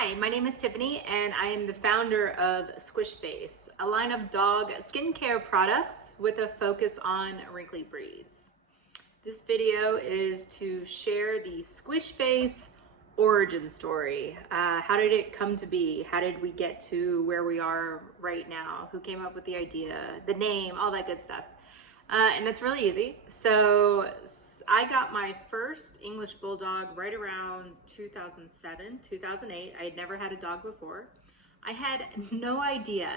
Hi, my name is Tiffany and I am the founder of Squishface, a line of dog skincare products with a focus on Wrinkly Breeds. This video is to share the Squishface origin story. How did it come to be? How did we get to where we are right now? Who came up with the idea, the name, all that good stuff. And that's really easy. So I got my first English Bulldog right around 2007, 2008. I had never had a dog before. I had no idea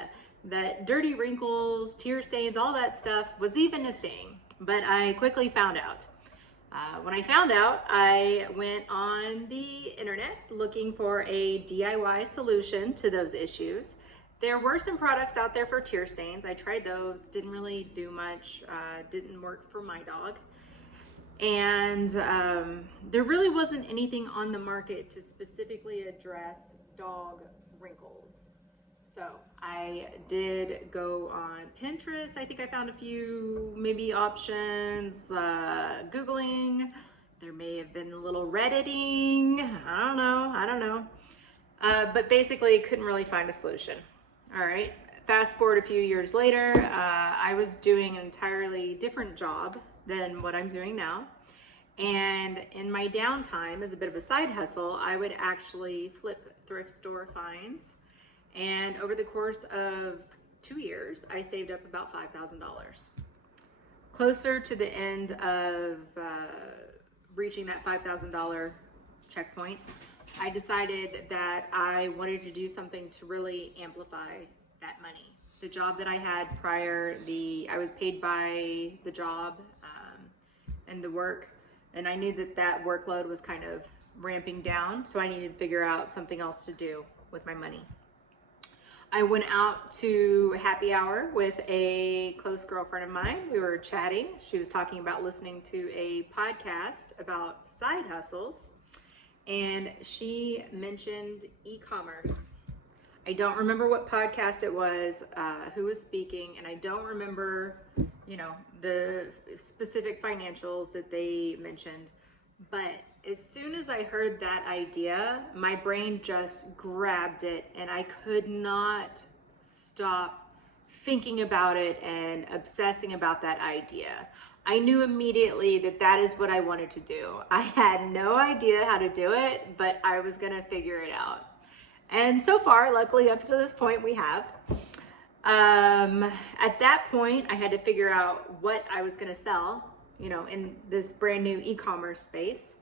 that dirty wrinkles, tear stains, all that stuff was even a thing, but I quickly found out. When I found out, I went on the internet looking for a DIY solution to those issues. There were some products out there for tear stains. I tried those, didn't really do much, didn't work for my dog. And there really wasn't anything on the market to specifically address dog wrinkles. So I did go on Pinterest. I think I found a few maybe options, Googling. There may have been a little Redditing. I don't know. But basically couldn't really find a solution. All right, fast forward a few years later, I was doing an entirely different job than what I'm doing now. And in my downtime, as a bit of a side hustle, I would actually flip thrift store finds. And over the course of 2 years, I saved up about $5,000. Closer to the end of reaching that $5,000 checkpoint, I decided that I wanted to do something to really amplify that money. The job that I had prior, I was paid by the job and the work, and I knew that that workload was kind of ramping down, so I needed to figure out something else to do with my money. I went out to happy hour with a close girlfriend of mine. We were chatting. She was talking about listening to a podcast about side hustles, and she mentioned e-commerce. I don't remember what podcast it was, who was speaking, and I don't remember, the specific financials that they mentioned. But as soon as I heard that idea, my brain just grabbed it, and I could not stop thinking about it and obsessing about that idea. I knew immediately that that is what I wanted to do. I had no idea how to do it, but I was gonna figure it out. And so far, luckily up to this point, we have. At that point, I had to figure out what I was gonna sell, in this brand new e-commerce space.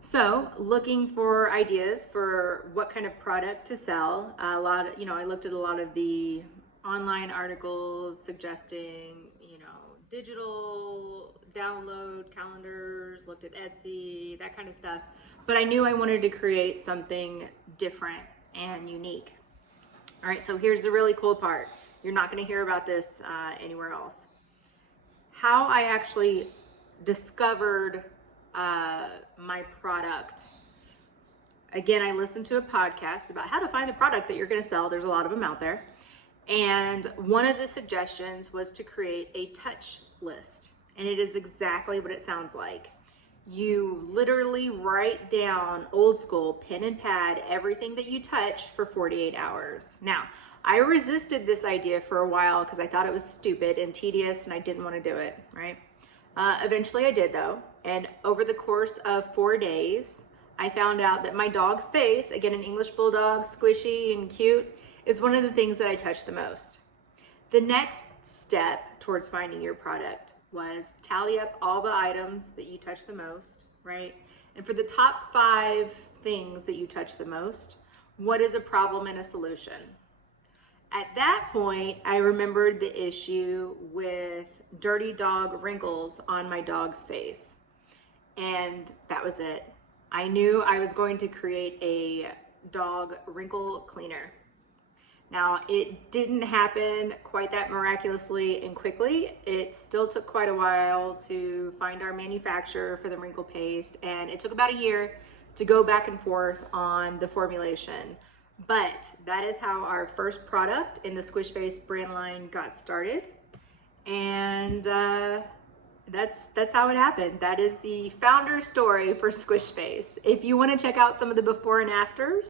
So looking for ideas for what kind of product to sell, I looked at a lot of the online articles suggesting, digital download calendars, looked at Etsy, that kind of stuff. But I knew I wanted to create something different and unique. All right, so here's the really cool part. You're not gonna hear about this anywhere else. How I actually discovered my product. Again, I listened to a podcast about how to find the product that you're gonna sell. There's a lot of them out there. And one of the suggestions was to create a touch list. And it is exactly what it sounds like. You literally write down, old school, pen and pad, everything that you touch for 48 hours. Now, I resisted this idea for a while because I thought it was stupid and tedious and I didn't want to do it, right? Eventually I did though. And over the course of 4 days, I found out that my dog's face, again, an English Bulldog, squishy and cute, is one of the things that I touch the most. The next step towards finding your product was tally up all the items that you touch the most, right? And for the top 5 things that you touch the most, what is a problem and a solution? At that point, I remembered the issue with dirty dog wrinkles on my dog's face. And that was it. I knew I was going to create a dog wrinkle cleaner. Now, it didn't happen quite that miraculously and quickly. It still took quite a while to find our manufacturer for the wrinkle paste, and it took about a year to go back and forth on the formulation. But that is how our first product in the Squishface brand line got started. And that's how it happened. That is the founder story for Squishface. If you want to check out some of the before and afters,